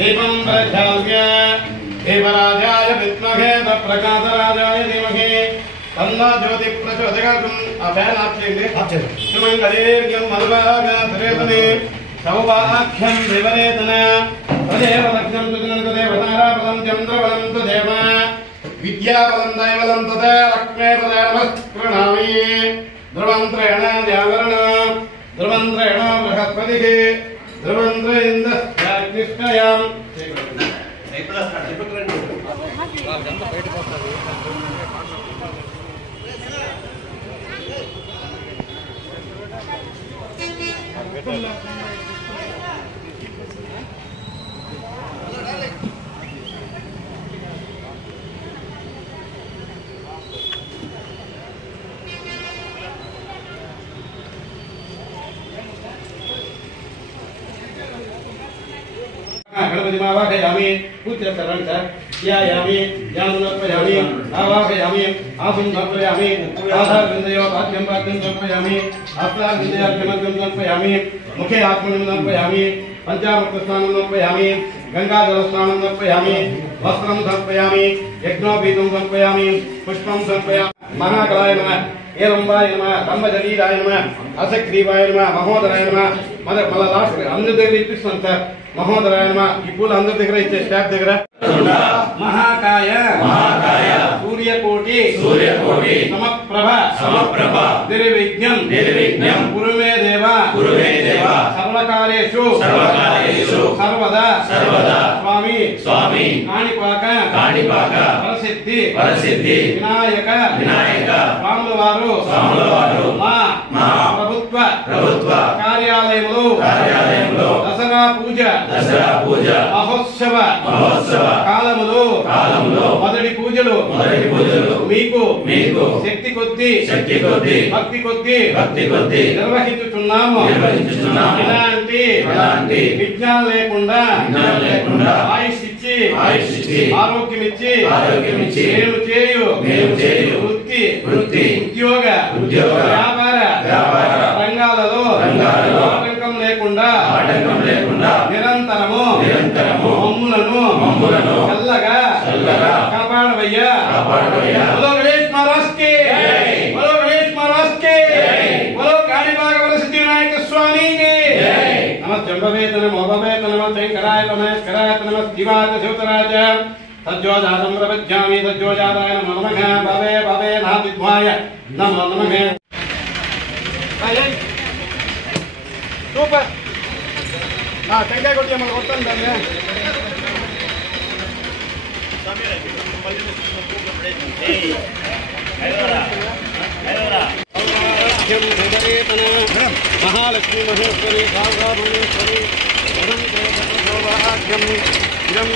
दीपं प्रज्वाल्य देवराजाय विद्महे प्रकाशराजाय धीमहि तन्नो ज्योतिः प्रचोदयात्। सुमङ्गलेर्यं मधुभागाधरेतने सौभाग्यं विवरेतन तदेव लग्नं तदेव ताराबलं चन्द्रबलं तदेव विद्याबलं दैवलं तदा लक्ष्मे तदा नमस्कृणामि। ध्रुवन्त्रेण जागरण ध्रुवन्त्रेण बृहस्पतिः ध्रुवन्त्र इन्द्रस्याग्निष्ठयाम्। गणपति आवाहयामि पूज्य करण ध्यायामि ज्ञानमर्पयामि आवाहयामि आसनं समर्पयामि आधारविन्दयो वाक्यं समर्पयामि हस्ताविन्दयार्घ्यमर्घ्यं समर्पयामि मुखे आत्मनं समर्पयामि पंचामृतस्नानं समर्पयामि गंगाजलस्नानं समर्पयामि वस्त्रं समर्पयामि यज्ञोपवीतं समर्पयामि पुष्पं समर्पयामि। महाकालाय नमः ఏరంబాయ నమః రంభజలీలాయ నమః అసక్రీవాయ నమః మహోదరాయ నమః మన లాస్ట్ అందరి దగ్గర ఇప్పిస్తాం సార్ మహోదరాయ నమః ఈ పూలు అందరి దగ్గర ఇచ్చే స్టాఫ్ దగ్గర మహాకాయ సూర్యకోటి సమప్రభ నిర్విఘ్నం కురుమే దేవ సర్వకాలేషు సర్వదా స్వామి కాణిపాక వరసిద్ధి వినాయక స్వాములవారు మా ప్రభుత్వ కార్యాలయంలో దసరా పూజ మహోత్సవ కాలములో మొదటి పూజలు మీకు శక్తి కొద్ది భక్తి కొద్ది నిర్వహించుచున్నాము। ఇలాంటి విజ్ఞానం లేకుండా ఆయుష్ ఇచ్చి ఆరోగ్యం ఇచ్చి మేము చేయు వృత్తి ఉద్యోగ వ్యాపార రంగాలలో ఆటంకం లేకుండా నిరంతరము మమ్ములను చల్లగా కాపాడవయ్యా। బలో గణేష్ మహారాజ్ కి బలో గణేష్ మహారాజ్ కి బలో కాణిపాక వరసిద్ధి వినాయక స్వామి కి నమః జంబవేతన మోహవేతన నమః శంకరాయ నమస్కరాయ నమః శివాయ శివతరాజ తజ్జోజాతం ప్రపజ్జామి తజ్జోజాతాయ నమః భవే నాదిద్వాయ నమో నమః। సూపర్ టెంకాయ కొట్టి మనం కొట్టాను దాన్ని మహాలక్ష్మి మహేశ్వరి భాగవనేశ్వరి ఇదం